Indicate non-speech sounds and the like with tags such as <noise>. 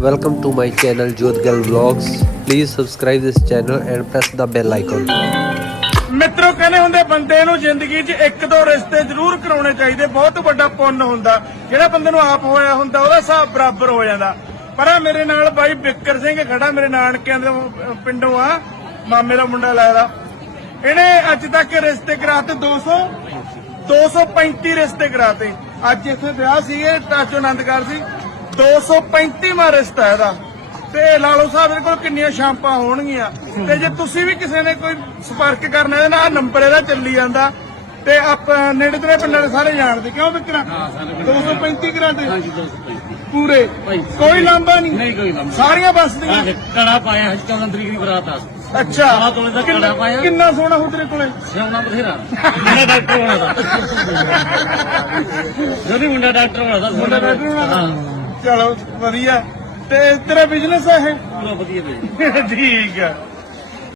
Welcome to my channel Jodhgal Vlogs. Please subscribe this channel and press the bell icon. ਮਿੱਤਰੋ ਕਹਿੰਦੇ ਹੁੰਦੇ ਬੰਦੇ ਨੂੰ ਜ਼ਿੰਦਗੀ 'ਚ ਇੱਕ ਦੋ ਰਿਸ਼ਤੇ ਜ਼ਰੂਰ ਕਰਾਉਣੇ ਚਾਹੀਦੇ ਬਹੁਤ ਵੱਡਾ ਪੁੰਨ ਹੁੰਦਾ। ਜਿਹੜਾ ਬੰਦੇ ਨੂੰ ਆਪ ਹੋਇਆ ਹੁੰਦਾ ਉਹਦਾ ਹਿਸਾਬ ਬਰਾਬਰ ਹੋ ਜਾਂਦਾ। ਪਰ ਆ ਮੇਰੇ ਨਾਲ ਬਾਈ ਬਿੱਕਰ ਸਿੰਘ ਖੜਾ ਮੇਰੇ ਨਾਨਕਿਆਂ ਦੇ ਅਹ, ਪਿੰਡੋਂ ਆ ਮਾਮੇ ਦਾ ਮੁੰਡਾ ਲੱਗਦਾ ਇਹਨੇ ਅੱਜ ਤੱਕ ਰਿਸ਼ਤੇ ਕਰਾਤੇ 200 235 ਰਿਸ਼ਤੇ ਕਰਾਤੇ। ਅੱਜ ਇੱਥੇ ਵਿਆਹ ਸੀਗੇ ਟਾਚੋ ਆਨੰਦਗੜ੍ਹ ਸੀ। 235ਵਾਂ ਰਿਸ਼ਤਾ ਇਹਦਾ। ਤੇ ਲਾ ਲਓ ਸਾਹਿਬ ਇਹਦੇ ਕੋਲ ਕਿੰਨੀਆਂ ਸ਼ਾਂਪਾਂ ਹੋਣਗੀਆਂ। ਤੇ ਜੇ ਤੁਸੀਂ ਵੀ ਕਿਸੇ ਨੇ ਕੋਈ ਸੰਪਰਕ ਕਰਨਾ ਇਹਦੇ ਨਾਲ ਨੰਬਰ ਇਹਦਾ ਚੱਲੀ ਜਾਂਦਾ। ਤੇ ਆਪ ਨੇੜੇ ਤੇੜੇ ਪਿੰਡਾਂ ਦੇ ਸਾਰੇ ਜਾਣਦੇ। ਕਿਉਂ ਵਿਕਰਾ 235 ਕਰਾਤੇ ਪੂਰੇ? ਕੋਈ ਲਾਂਬਾ ਨਹੀਂ? ਨਹੀਂ ਕੋਈ ਨਾ ਸਾਰੀਆਂ ਬੱਸਦੀਆਂ ਕੜਾ ਪਾਇਆ 14 ਤਰੀਕ ਦੀ ਬਰਾਤ ਆ। ਅੱਛਾ। ਦਾ ਕਿੰਨਾ- ਕੜਾ ਪਾਇਆ। ਕਿੰਨਾ ਸੋਹਣਾ ਹੋ ਤੇਰੇ ਕੋਲੇ? ਸਿਆਉਣਾ ਬਥੇਰਾ। ਮੁੰਡਾ ਡਾਕਟਰ ਹੋਣਾ ਦਾ। <laughs> ਜਦੋਂ ਮੁੰਡਾ ਡਾਕਟਰ ਹੋਣਾ ਦਾ। ਮੁੰਡਾ ਡਾਕਟਰ ਹੋਣਾ ਦਾ? ਚਲੋ ਵਧੀਆ। ਤੇ ਤੇਰਾ ਬਿਜ਼ਨਸ ਹੈ ਪੂਰਾ ਵਧੀਆ ਇਹ <laughs> ਠੀਕ ਆ।